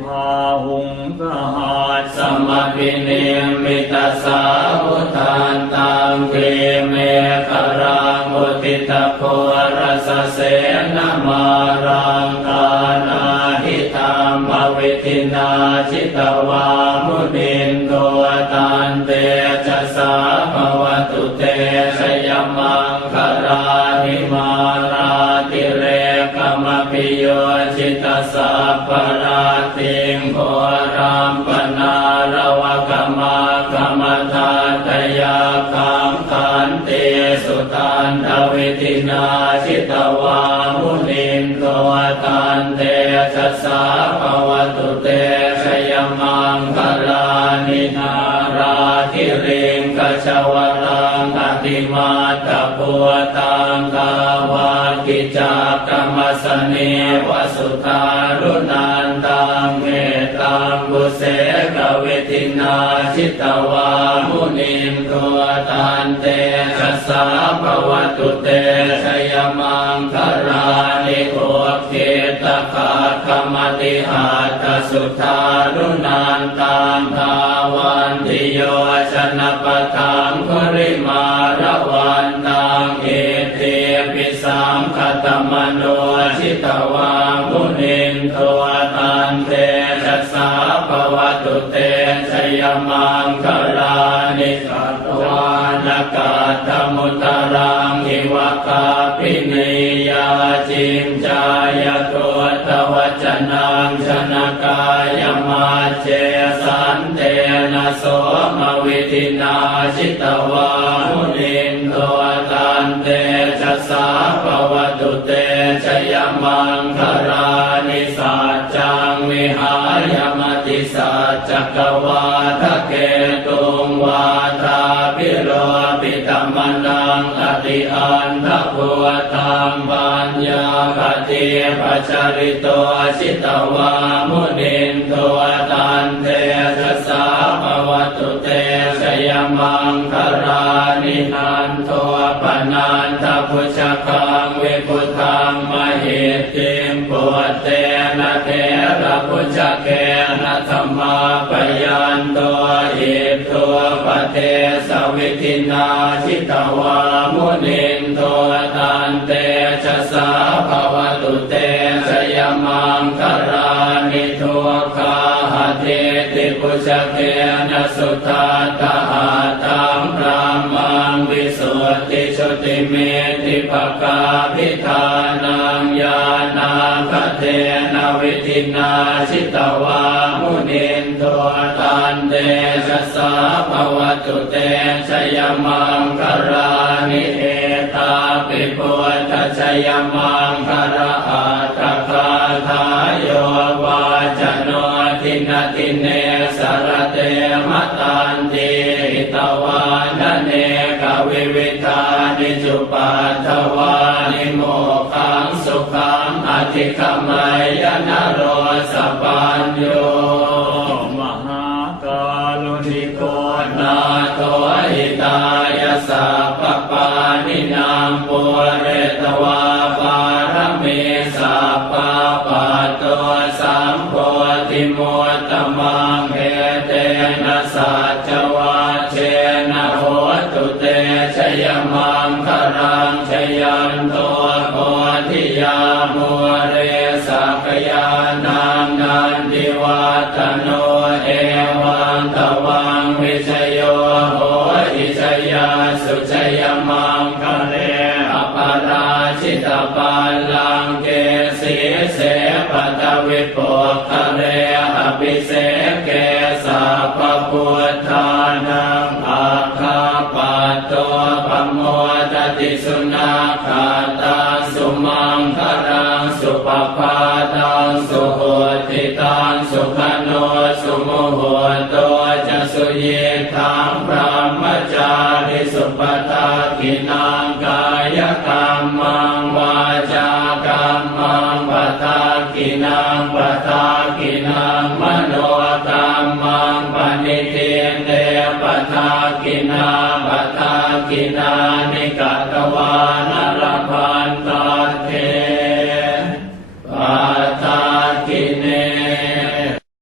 พาหุงสหัสสมปิเนมิตาสาวุทานตังเกเมฆรังอุติตโพรสเสนมารังกานาหิตามวิธินาชิตวามุนินโตตันเต ตสัพพราติงโพรามปนารวกมากรรมทาตยาคามขันเตสุตันทวิตินาชิตวามุนินโตตันเตชัสสาภวตุเตชยมังคลานินาราธิเรงกชวรังอติมาตะปัวตังกา จากกรรมสเนวสุทารุนันตังเมตตังบุเสกเวทินาชิตวามุนินตัวตันเตชัสสาภวตุเตชยมังคารานิโอเกตคาคมติหาตสุทารุนันตังทาวันติโยชนะปะทังคริมาระว สังคตมโนชิตวามุนินตัวตันเตชัสสาภวตุเตชยมังคารานิสัตวานกาตมุตรังอิวกาปิเนยาจิมจายตัวตวจนังชนกายมาเจสันเตนะโสมวิตินาชิตวามุนินตัว จจกวาทะเกตุงวาทาพิโรปิตมนังอติอันทะพุตังปัญญาคติปัจจริโตชิตวามุนินตัวตันเตชัสสาภวตุเตชยมังคารานินันโทปนันทพุชคังเวพุทังมเหติมปุตเต พุชเกนะธรรมาปยันตัวอิบตัวปเทสวิทินาชิตวามุนินตัวตันเตชะสาภวตุเตชยมังคารานิทุกขาหเทติปุชเกนะสุทาตหาตังพระมังวิสุทธิชุติเมติปกาพิธาน เทนะวิทินาชิตวามุนินตัวตันเตชะสาภวตุเตชยมังคารานิเอตาปิปุตชยมังคาราอาตคาทายโยวาจโนทินติเนสรเตมตันติตวานเนกวิวิธานิจุปัทวานิโม ขังอธิคมัยนโรสปัญโยมหากาลุนิโกนาโทหิตายสัพปานินามปุเรตวาปารมีสัพพปะตัวสัมโพธิมุตตมังเอเตนะสัจวาเชนะโหตุเตชยมังคารังชยันโพ ธิยามุเรสักยานังนันทิวัตโนเอวังตวังวิชโยโหอิชยาสุชยมังคะเลอปาราชิตปัลลังเกสีเสปัตวิปกคะเลอภิเสกเกสัพพุทธานังอาคาปัตโตปโมตติสุนาคาตา ปาตังสุโหติตังสุขโนสุโมโหโตจะสุเยธามพรามจาริสุปตาทินางกายกรรมังวาจากรรมังปตาทินางปตาทินางมโนกรรมังปณิเทนเดปตาทินาปตาทินานิกตวานรพา